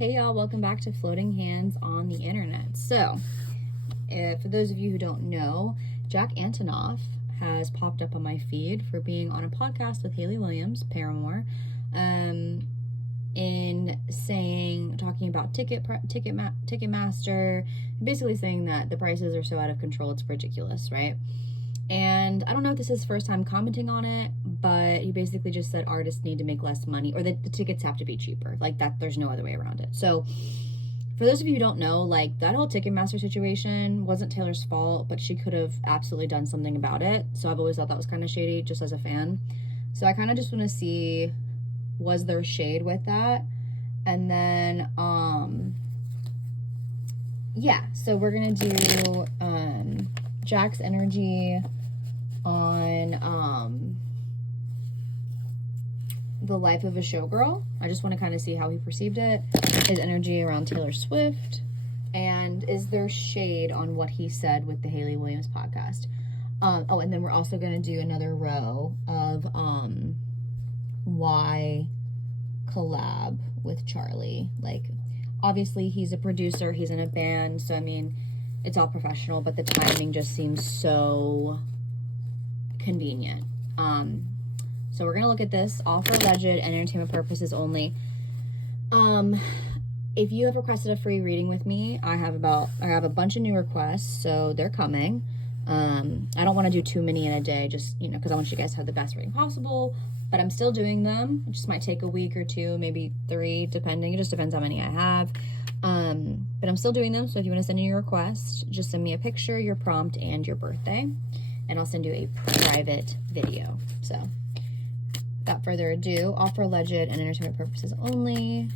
Hey y'all, welcome back to Floating Hands on the Internet. So, for those of you who don't know, Jack Antonoff has popped up on my feed for being on a podcast with Hayley Williams, Paramore, in talking about Ticketmaster, basically saying that the prices are so out of control, it's ridiculous, right? And I don't know if this is his first time commenting on it, but he basically just said artists need to make less money, or that the tickets have to be cheaper. Like that, there's no other way around it. So for those of you who don't know, like that whole Ticketmaster situation wasn't Taylor's fault, but she could have absolutely done something about it. So I've always thought that was kind of shady, just as a fan. So I kind of just want to see, was there shade with that? And then, yeah, so we're going to do Jack's energy on the life of a showgirl. I just want to kind of see how he perceived it, his energy around Taylor Swift, and is there shade on what he said with the Hayley Williams podcast. Oh, and then we're also going to do another row of why collab with Charlie. Like, obviously he's a producer, he's in a band, so I mean, it's all professional, but the timing just seems so convenient. So we're gonna look at this all for alleged and entertainment purposes only. If you have requested a free reading with me, I have a bunch of new requests, so they're coming. I don't want to do too many in a day, just, you know, because I want you guys to have the best reading possible, but I'm still doing them. It just might take a week or two, maybe 3, depending. It just depends how many I have. But I'm still doing them, so if you want to send in your request, just send me a picture, your prompt, and your birthday, and I'll send you a private video. So without further ado, all for alleged and entertainment purposes only.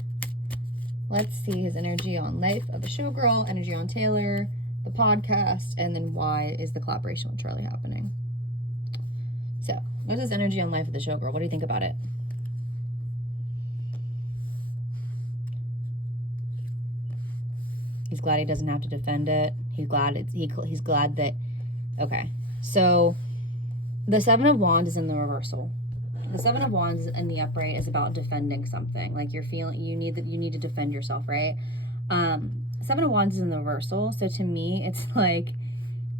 Let's see his energy on life of a showgirl, energy on Taylor, the podcast, and then why is the collaboration with Charlie happening. So what's his energy on life of the showgirl? What do you think about it? He's glad he doesn't have to defend it. He's glad that, okay. So the Seven of Wands is in the reversal. The Seven of Wands in the upright is about defending something. Like you're feeling, you need to defend yourself, right? Seven of Wands is in the reversal. So to me, it's like,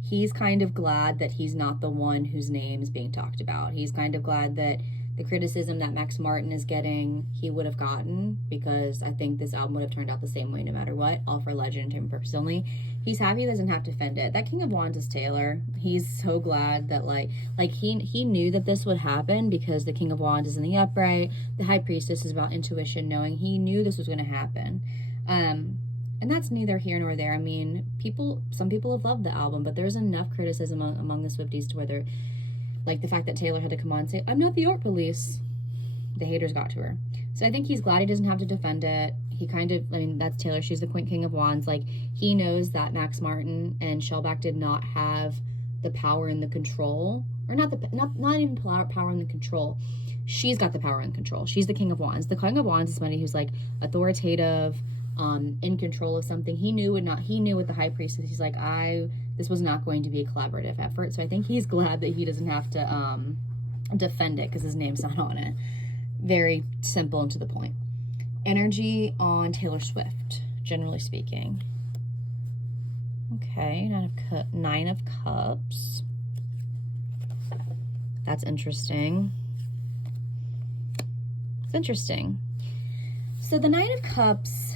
he's kind of glad that he's not the one whose name is being talked about. He's kind of glad that the criticism that Max Martin is getting, he would have gotten, because I think this album would have turned out the same way no matter what, all for legend and personally. He's happy he doesn't have to defend it. That King of Wands is Taylor. He's so glad that like he knew that this would happen, because the King of Wands is in the upright. The High Priestess is about intuition, knowing. He knew this was going to happen. And that's neither here nor there. I mean, some people have loved the album, but there's enough criticism among the Swifties to where they're, like the fact that Taylor had to come on and say, I'm not the art police. The haters got to her. So I think he's glad he doesn't have to defend it. He kind of, I mean, that's Taylor. She's the King of Wands. Like, he knows that Max Martin and Shellback did not have the power and the control. Or not even power and the control. She's got the power and control. She's the King of Wands. The King of Wands is somebody who's like authoritative, in control of something. He knew with the High Priestess, he's like, this was not going to be a collaborative effort. So I think he's glad that he doesn't have to defend it, because his name's not on it. Very simple and to the point. Energy on Taylor Swift, generally speaking. Okay, Nine of Cups. That's interesting. It's interesting. So the Nine of Cups,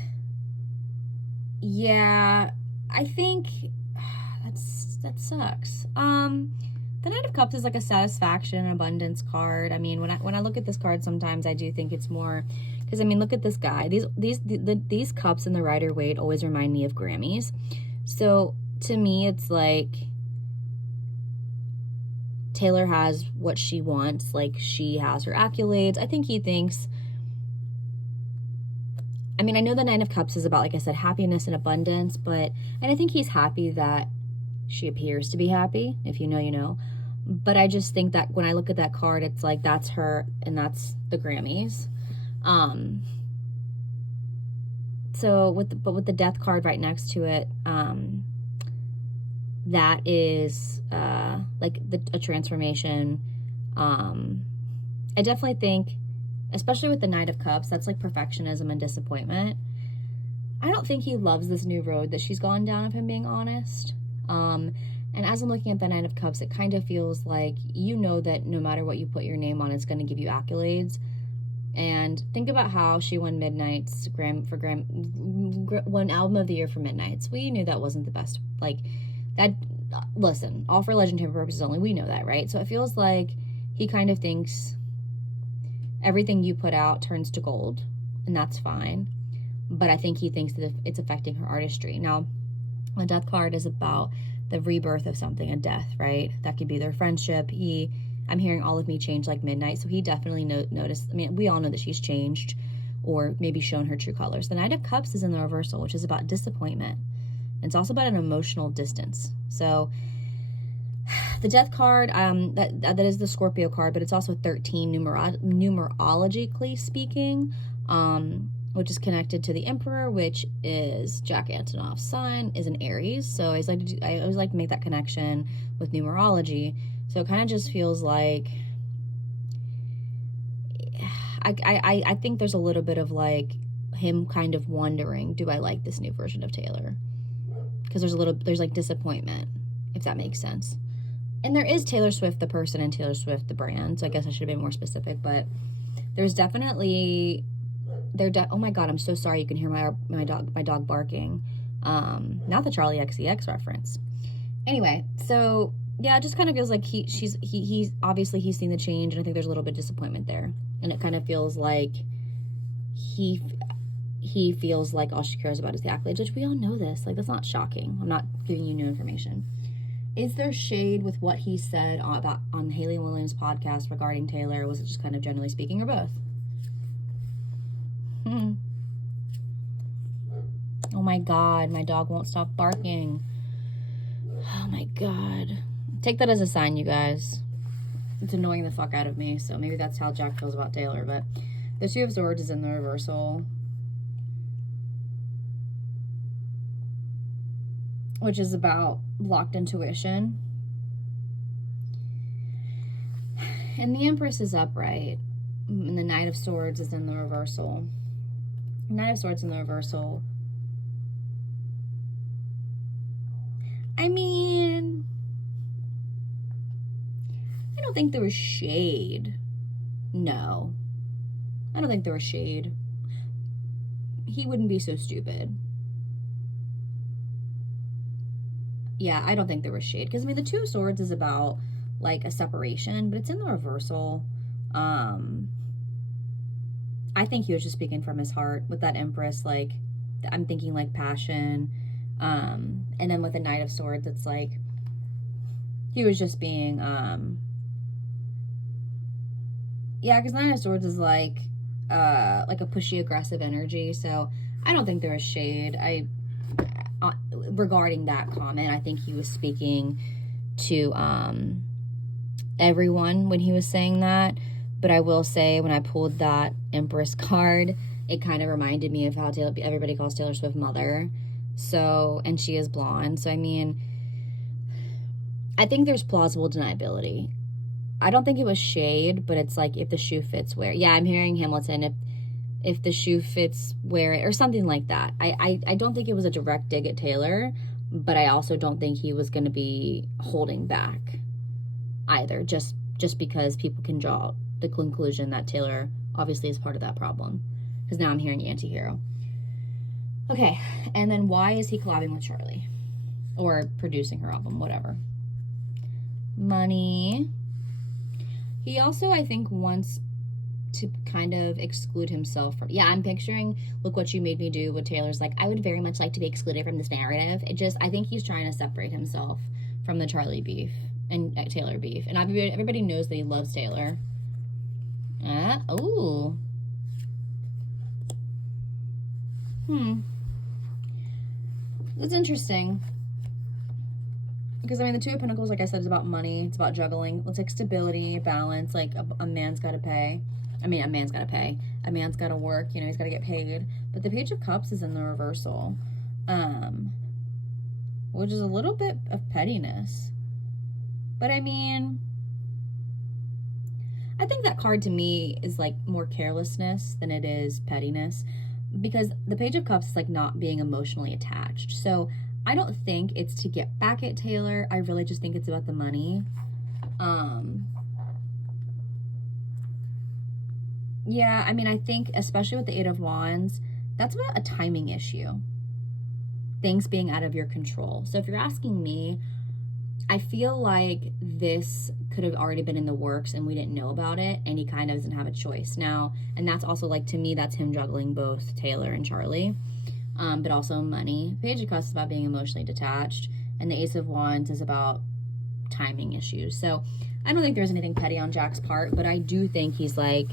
yeah, I think that sucks. The Knight of Cups is like a satisfaction, abundance card. I mean, when I look at this card, sometimes I do think it's more, because I mean, look at this guy. These cups in the Rider-Waite always remind me of Grammys. So to me, it's like Taylor has what she wants. Like, she has her accolades. I think he thinks, I mean, I know the Nine of Cups is about, like I said, happiness and abundance, and I think he's happy that she appears to be happy. If you know, you know. But I just think that when I look at that card, it's like, that's her and that's the Grammys. So with the Death card right next to it, that is like a transformation. I definitely think, especially with the Knight of Cups, that's like perfectionism and disappointment. I don't think he loves this new road that she's gone down, if I'm being honest. And as I'm looking at the Nine of Cups, it kind of feels like you know that no matter what you put your name on, it's going to give you accolades. And think about how she won Midnight's won Album of the Year for Midnight's. We knew that wasn't the best. Like, that, listen, all for legendary purposes only. We know that, right? So it feels like he kind of thinks everything you put out turns to gold, and that's fine. But I think he thinks that it's affecting her artistry. Now, the Death card is about the rebirth of something, a death, right? That could be their friendship. I'm hearing all of me change like Midnight, so he definitely noticed. I mean, we all know that she's changed or maybe shown her true colors. The Knight of Cups is in the reversal, which is about disappointment. It's also about an emotional distance. So the Death card, that is the Scorpio card, but it's also 13 numerologically speaking, which is connected to the Emperor, which is Jack Antonoff's sign, is an Aries. So I always like to make that connection with numerology. So it kind of just feels like I think there's a little bit of like him kind of wondering, do I like this new version of Taylor? Because there's like disappointment, if that makes sense. And there is Taylor Swift the person and Taylor Swift the brand. So I guess I should have been more specific, but there's definitely oh my god, I'm so sorry. You can hear my dog barking. Not the Charlie XCX reference. Anyway, so yeah, it just kind of feels like he's obviously he's seen the change, and I think there's a little bit of disappointment there, and it kind of feels like he feels like all she cares about is the accolades, which we all know this. Like, that's not shocking. I'm not giving you new information. Is there shade with what he said on Haley Williams' podcast regarding Taylor? Or was it just kind of generally speaking, or both? Oh my god, my dog won't stop barking. Oh my god. Take that as a sign, you guys. It's annoying the fuck out of me, so maybe that's how Jack feels about Taylor. But the Two of Swords is in the reversal, which is about blocked intuition. And the Empress is upright, and the Knight of Swords is in the reversal. Knight of Swords in the reversal. I mean, I don't think there was shade. No. I don't think there was shade. He wouldn't be so stupid. Yeah, I don't think there was shade. Because, I mean, the Two of Swords is about, like, a separation, but it's in the reversal. I think he was just speaking from his heart with that Empress. Like, I'm thinking, like, passion. And then with the Knight of Swords, it's like he was just being, yeah, because Knight of Swords is like a pushy, aggressive energy. So I don't think there was shade. Regarding that comment, I think he was speaking to everyone when he was saying that. But I will say, when I pulled that Empress card, it kind of reminded me of how everybody calls Taylor Swift mother. So, and she is blonde. So, I mean, I think there's plausible deniability. I don't think it was shade, but it's like, if the shoe fits, wear it. Yeah, I'm hearing Hamilton, if the shoe fits, wear it, or something like that. I don't think it was a direct dig at Taylor, but I also don't think he was going to be holding back either, just because people can draw the conclusion that Taylor obviously is part of that problem. Because now I'm hearing anti-hero. Okay, and then why is he collabing with Charli? Or producing her album, whatever. Money. He also, I think, wants to kind of exclude himself from... Yeah, I'm picturing, look what you made me do, with Taylor's like, I would very much like to be excluded from this narrative. I think he's trying to separate himself from the Charli beef and Taylor beef. And everybody knows that he loves Taylor. Ooh. It's interesting. Because, I mean, the Two of Pentacles, like I said, is about money. It's about juggling. It's like stability, balance. Like, a man's got to pay. I mean, a man's got to pay. A man's got to work. You know, he's got to get paid. But the Page of Cups is in the reversal. Which is a little bit of pettiness. But, I mean, I think that card to me is, like, more carelessness than it is pettiness. because the Page of Cups is like not being emotionally attached. So I don't think it's to get back at Taylor. I really just think it's about the money. Yeah, I mean, I think especially with the Eight of Wands, that's about a timing issue. Things being out of your control. So if you're asking me, I feel like this could have already been in the works and we didn't know about it, and he kind of doesn't have a choice now. And that's also, like, to me, that's him juggling both Taylor and Charlie, but also money. Page of Cups is about being emotionally detached, and the Ace of Wands is about timing issues. So I don't think there's anything petty on Jack's part, but I do think he's like,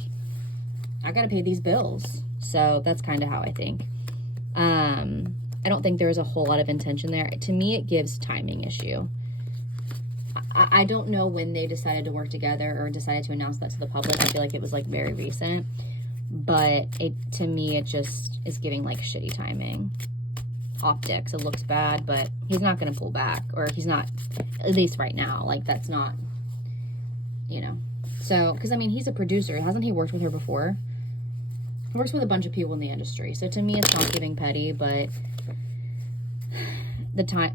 I gotta pay these bills. So that's kind of how I think. I don't think there's a whole lot of intention there. To me, it gives timing issue. I don't know when they decided to work together or decided to announce that to the public. I feel like it was like very recent, but to me, it just is giving like shitty timing. Optics, it looks bad, but he's not going to pull back, or he's not, at least right now. Like, that's not, you know. So, because I mean, he's a producer. Hasn't he worked with her before? He works with a bunch of people in the industry. So to me, it's not giving petty, but the time,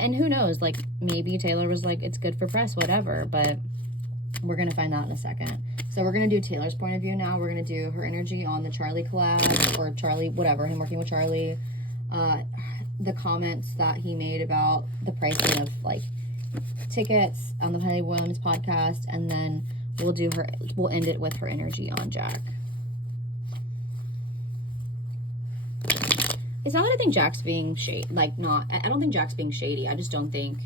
and who knows, like, maybe Taylor was like, it's good for press, whatever, but we're going to find out in a second. So we're going to do Taylor's point of view now. We're going to do her energy on the Charli collab, or Charlie, whatever, him working with Charlie, the comments that he made about the pricing of, like, tickets on the Haley Williams podcast, and then we'll end it with her energy on Jack. It's not that I think Jack's being shady, like, not, I don't think Jack's being shady. I just don't think,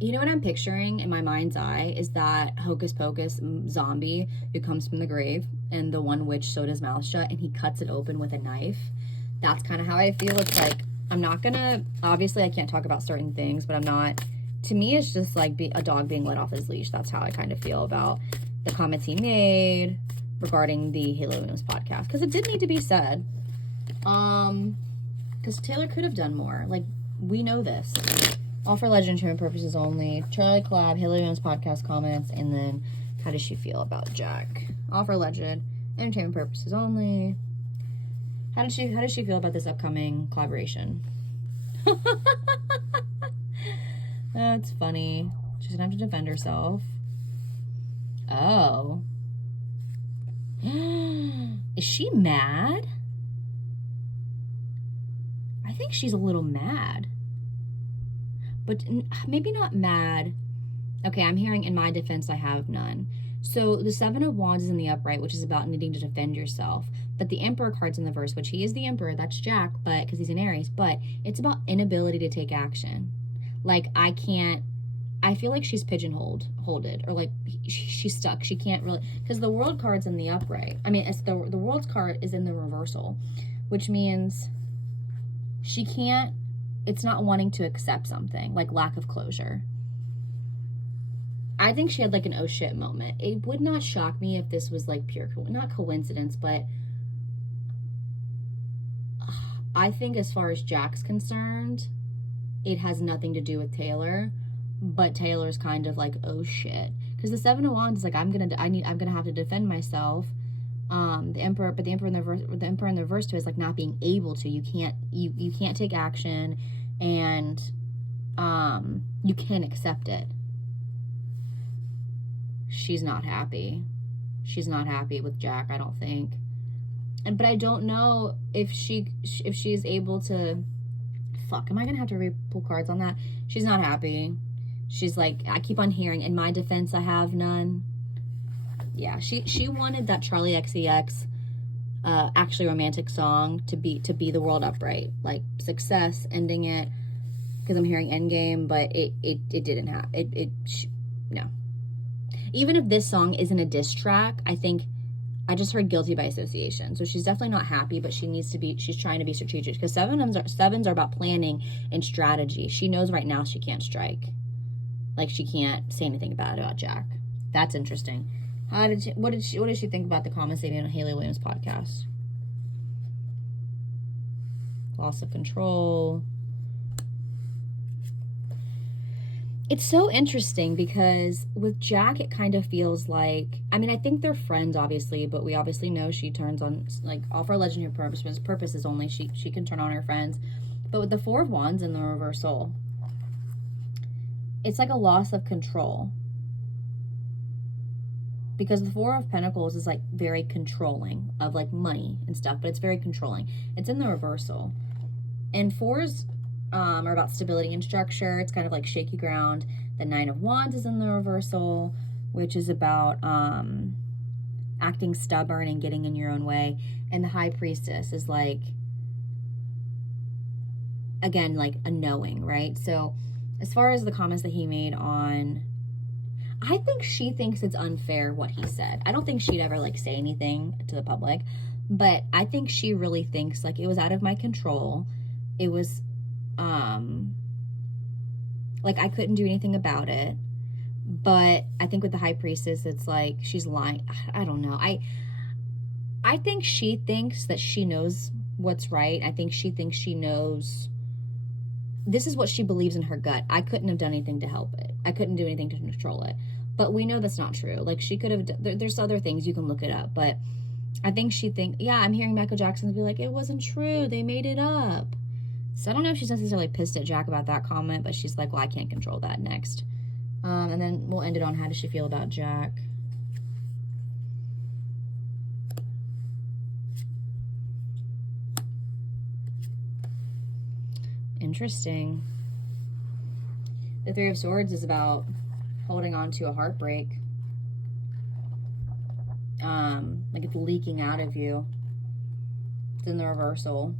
you know what I'm picturing in my mind's eye is that Hocus Pocus zombie who comes from the grave, and the one witch sewed his mouth shut and he cuts it open with a knife. That's kind of how I feel. It's like, I'm not gonna, obviously I can't talk about certain things, but I'm not, to me it's just like a dog being let off his leash. That's how I kind of feel about the comments he made regarding the Haley Williams podcast, because it did need to be said. Because Taylor could have done more. Like, we know this. All for legend entertainment purposes only. Charli collab, Haley Williams podcast comments, and then how does she feel about Jack? All for legend entertainment purposes only. How does she feel about this upcoming collaboration? That's funny. She's gonna have to defend herself. Oh. Is she mad? I think she's a little mad, but maybe not mad. Okay, I'm hearing in my defense, I have none. So the Seven of Wands is in the upright, which is about needing to defend yourself. But the Emperor card's in the verse, which he is the Emperor. That's Jack, but because he's an Aries. But it's about inability to take action. Like, I feel like she's pigeonholed, or like she's stuck. She can't really, because the World card's in the upright. I mean, it's the World's card is in the reversal, which means she can't, it's not wanting to accept something, like lack of closure. I think she had like an oh shit moment. It would not shock me if this was like pure, not coincidence, but I think as far as Jack's concerned, it has nothing to do with Taylor, but Taylor's kind of like, oh shit. Because the Seven of Wands is like, I'm gonna have to defend myself. The Emperor in the reverse too is like not being able to. You can't take action, and you can't accept it. She's not happy. She's not happy with Jack, I don't think. But I don't know if she's able to. Fuck, am I gonna have to pull cards on that? She's not happy. She's like, I keep on hearing, in my defense, I have none. Yeah, she wanted that Charlie XCX actually romantic song to be the world upright, like success, ending it, because I'm hearing endgame, but it didn't have no. Even if this song isn't a diss track, I think I just heard guilty by association. So she's definitely not happy, but she's trying to be strategic, because sevens are about planning and strategy. She knows right now she can't strike. Like, she can't say anything bad about Jack. That's interesting. What did she think about the comments they made on Haley Williams' podcast? Loss of control. It's so interesting because with Jack, it kind of feels like, I mean, I think they're friends, obviously, but we obviously know she turns on, like, all for legendary purposes only. She can turn on her friends. But with the Four of Wands in the reversal, it's like a loss of control. Because the Four of Pentacles is, like, very controlling of, like, money and stuff, but it's very controlling. It's in the reversal. And fours are about stability and structure. It's kind of like shaky ground. The Nine of Wands is in the reversal, which is about acting stubborn and getting in your own way. And the High Priestess is like, again, like a knowing, right? So as far as the comments that he made on, I think she thinks it's unfair what he said. I don't think she'd ever like say anything to the public, but I think she really thinks like it was out of my control. It was like I couldn't do anything about it. But I think with the High Priestess, it's like she's lying. I don't know. I think she thinks that she knows what's right. I think she thinks she knows. This is what she believes in her gut. I couldn't have done anything to help it. I couldn't do anything to control it. But we know that's not true. Like she could have, there's other things, you can look it up. But I think she thinks, yeah, I'm hearing Michael Jackson be like, it wasn't true. They made it up. So I don't know if she's necessarily pissed at Jack about that comment, but she's like, well, I can't control that. Next. And then we'll end it on how does she feel about Jack. Interesting. The Three of Swords is about holding on to a heartbreak. Like it's leaking out of you. It's in the reversal.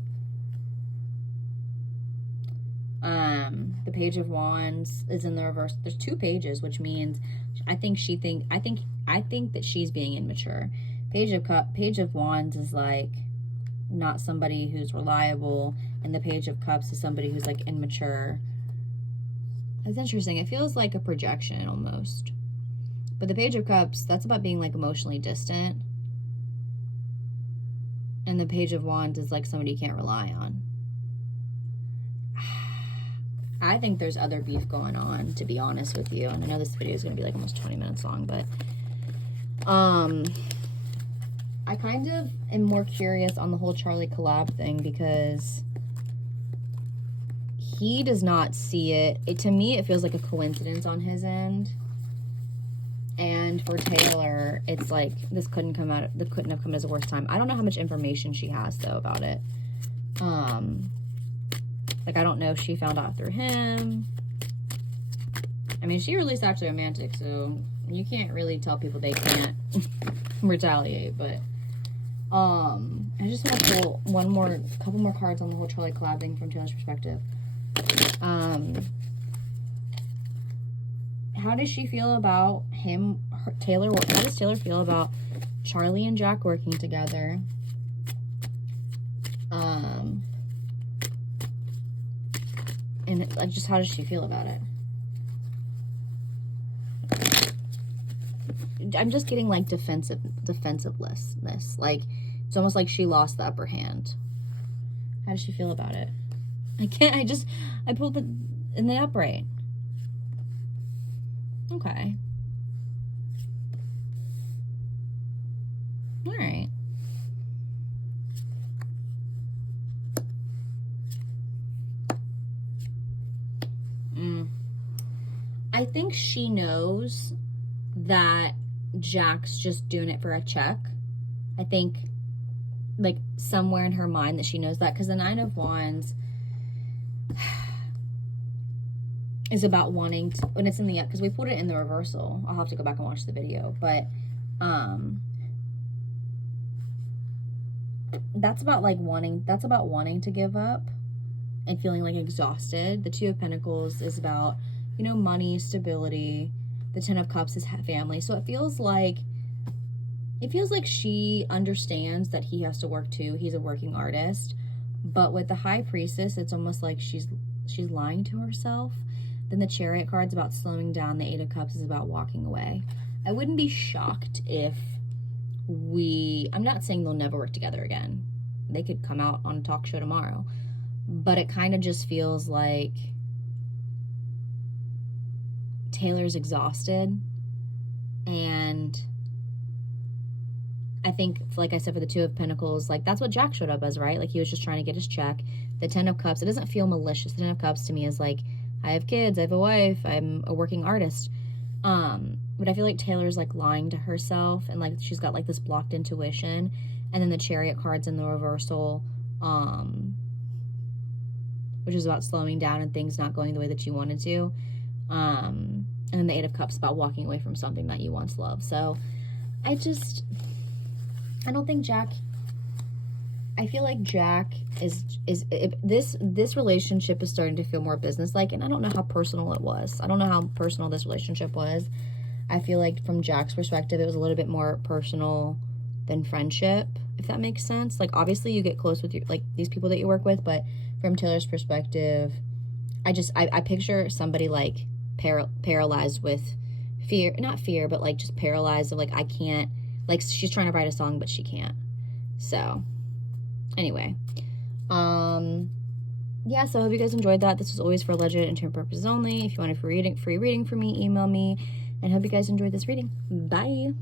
The Page of Wands is in the reverse. There's two pages, which means I think that she's being immature. Page of Wands is like not somebody who's reliable, and the Page of Cups is somebody who's like immature. It's interesting. It feels like a projection almost. But the Page of Cups, that's about being like emotionally distant. And the Page of Wands is like somebody you can't rely on. I think there's other beef going on, to be honest with you. And I know this video is going to be like almost 20 minutes long, but I kind of am more curious on the whole Charli collab thing because he does not see it. To me, it feels like a coincidence on his end. And for Taylor, it's like this couldn't have come as a worse time. I don't know how much information she has though about it. Like I don't know if she found out through him. I mean, she released Actually Romantic, so you can't really tell people they can't retaliate. But I just want to pull couple more cards on the whole Charli collab thing from Taylor's perspective. How does she feel about Taylor? How does Taylor feel about Charli and Jack working together? And like, just how does she feel about it? I'm just getting like defensiveness. Like it's almost like she lost the upper hand. How does she feel about it? I pulled it in the upright. Okay. All right. I think she knows that Jack's just doing it for a check. I think like somewhere in her mind that she knows that, because the Nine of Wands is about wanting to, when it's in the, because we put it in the reversal. I'll have to go back and watch the video, but that's about wanting to give up and feeling like exhausted. The Two of Pentacles is about, you know, money, stability. The Ten of Cups is family. So it feels like she understands that he has to work too. He's a working artist. But with the High Priestess, it's almost like she's lying to herself. Then the Chariot card's about slowing down. The Eight of Cups is about walking away. I wouldn't be shocked if I'm not saying they'll never work together again. They could come out on a talk show tomorrow. But it kind of just feels like Taylor's exhausted, and I think, like I said, for the Two of Pentacles, like, that's what Jack showed up as, right? Like, he was just trying to get his check. The Ten of Cups, it doesn't feel malicious. The Ten of Cups to me is like, I have kids, I have a wife, I'm a working artist. But I feel like Taylor's, like, lying to herself, and, like, she's got, like, this blocked intuition. And then the Chariot card's in the reversal, which is about slowing down and things not going the way that you wanted to. And then the Eight of Cups, about walking away from something that you once loved. So I don't think Jack, I feel like Jack this relationship is starting to feel more business-like, and I don't know how personal it was. I don't know how personal this relationship was. I feel like from Jack's perspective, it was a little bit more personal than friendship, if that makes sense. Like, obviously you get close with your, like, these people that you work with, but from Taylor's perspective, I picture somebody, like, paralyzed with fear, not fear, but, like, just paralyzed of, like, I can't, like, she's trying to write a song, but she can't. So, anyway. Yeah, so I hope you guys enjoyed that. This was always for alleged intent purposes only. If you want a free reading from me, email me. And I hope you guys enjoyed this reading. Bye.